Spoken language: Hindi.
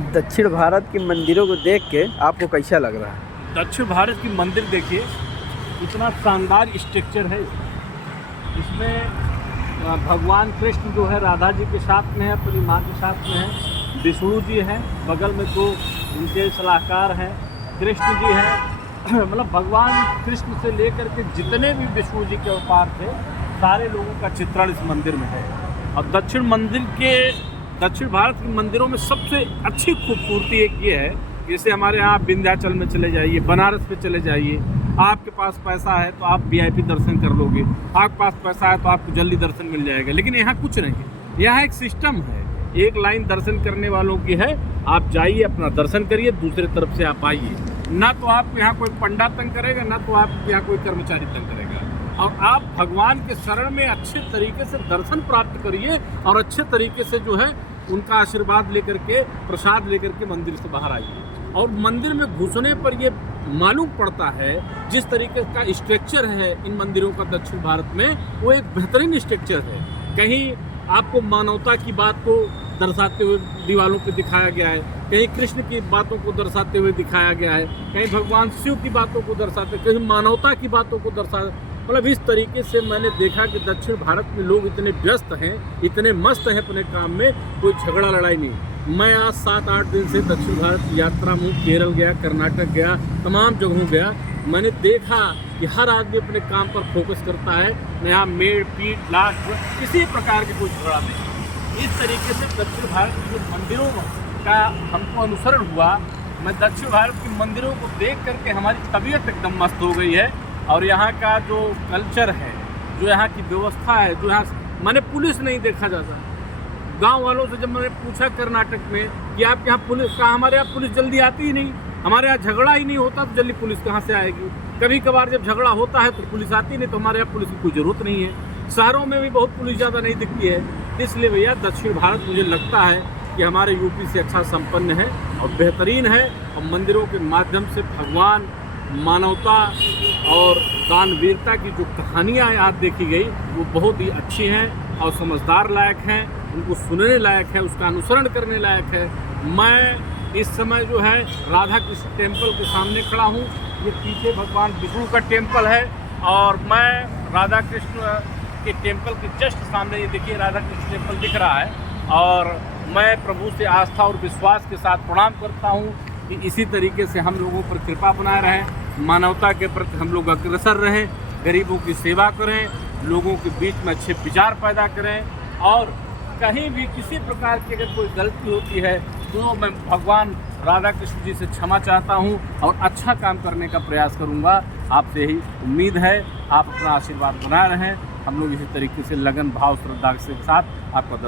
दक्षिण भारत के मंदिरों को देख के आपको कैसा लग रहा है? दक्षिण भारत की मंदिर देखिए, इतना शानदार स्ट्रक्चर है। इसमें भगवान कृष्ण जो है राधा जी के साथ में है, अपनी माँ के साथ में है। विष्णु जी हैं, बगल में दो उनके सलाहकार हैं, कृष्ण जी हैं। मतलब भगवान कृष्ण से लेकर के जितने भी विष्णु जी के अवतार थे, सारे लोगों का चित्रण इस मंदिर में है। और दक्षिण भारत के मंदिरों में सबसे अच्छी खूबसूरती एक ये है, जैसे हमारे यहाँ आप विंध्याचल में चले जाइए, बनारस पे चले जाइए, आपके पास पैसा है तो आप वीआईपी दर्शन कर लोगे, आपके पास पैसा है तो आपको जल्दी दर्शन मिल जाएगा। लेकिन यहाँ कुछ नहीं है, यहाँ एक सिस्टम है, एक लाइन दर्शन करने वालों की है। आप जाइए, अपना दर्शन करिए, दूसरे तरफ से आप आइए। ना तो आपको यहाँ कोई पंडा तंग करेगा, ना तो आपको यहाँ कोई कर्मचारी तंग करेगा। और आप भगवान के शरण में अच्छे तरीके से दर्शन प्राप्त करिए और अच्छे तरीके से जो है उनका आशीर्वाद लेकर के, प्रसाद लेकर के मंदिर से बाहर आइए। और मंदिर में घुसने पर ये मालूम पड़ता है, जिस तरीके का स्ट्रक्चर है इन मंदिरों का दक्षिण भारत में, वो एक बेहतरीन स्ट्रक्चर है। कहीं आपको मानवता की बात को दर्शाते हुए दीवारों पे दिखाया गया है, कहीं कृष्ण की बातों को दर्शाते हुए दिखाया गया है, कहीं भगवान शिव की बातों को दर्शाते, कहीं मानवता की बातों को दर्शा। मतलब इस तरीके से मैंने देखा कि दक्षिण भारत में लोग इतने व्यस्त हैं, इतने मस्त हैं अपने काम में, कोई झगड़ा लड़ाई नहीं। मैं आज 7-8 दिन से दक्षिण भारत की यात्रा में केरल गया, कर्नाटक गया, तमाम जगहों गया। मैंने देखा कि हर आदमी अपने काम पर फोकस करता है, यहाँ मेड़ पीट लाश किसी प्रकार की कोई झगड़ा नहीं। इस तरीके से दक्षिण भारत के जो मंदिरों का हमको अनुसरण हुआ, मैं दक्षिण भारत के मंदिरों को देख करके हमारी तबीयत एकदम मस्त हो गई है। और यहाँ का जो कल्चर है, जो यहाँ की व्यवस्था है, जो यहाँ मैंने पुलिस नहीं देखा जाता। गांव वालों से जब मैंने पूछा कर्नाटक में कि आप यहाँ पुलिस कहाँ, हमारे यहाँ पुलिस जल्दी आती ही नहीं, हमारे यहाँ झगड़ा ही नहीं होता तो जल्दी पुलिस कहाँ से आएगी। कभी कभार जब झगड़ा होता है तो पुलिस आती नहीं, तो हमारे यहाँ पुलिस की कोई ज़रूरत नहीं है। शहरों में भी बहुत पुलिस ज़्यादा नहीं दिखती है। इसलिए भैया दक्षिण भारत मुझे लगता है कि हमारे यूपी से अच्छा संपन्न है और बेहतरीन है। और मंदिरों के माध्यम से भगवान, मानवता और दानवीरता की जो कहानियाँ यहाँ देखी गई, वो बहुत ही अच्छी हैं और समझदार लायक हैं, उनको सुनने लायक है, उसका अनुसरण करने लायक है। मैं इस समय जो है राधा कृष्ण टेम्पल के सामने खड़ा हूँ। ये पीछे भगवान विष्णु का टेम्पल है और मैं राधा कृष्ण के टेम्पल के जस्ट सामने, ये देखिए राधा कृष्ण टेम्पल दिख रहा है। और मैं प्रभु से आस्था और विश्वास के साथ प्रणाम करता हूँ कि इसी तरीके से हम लोगों पर कृपा बनाए रहें, मानवता के प्रति हम लोग अग्रसर रहें, गरीबों की सेवा करें, लोगों के बीच में अच्छे विचार पैदा करें। और कहीं भी किसी प्रकार की अगर कोई गलती होती है तो मैं भगवान राधा कृष्ण जी से क्षमा चाहता हूं और अच्छा काम करने का प्रयास करूंगा। आपसे यही उम्मीद है, आप अपना आशीर्वाद बनाए रहें। हम लोग इसी तरीके से लगन, भाव, श्रद्धा के साथ आपका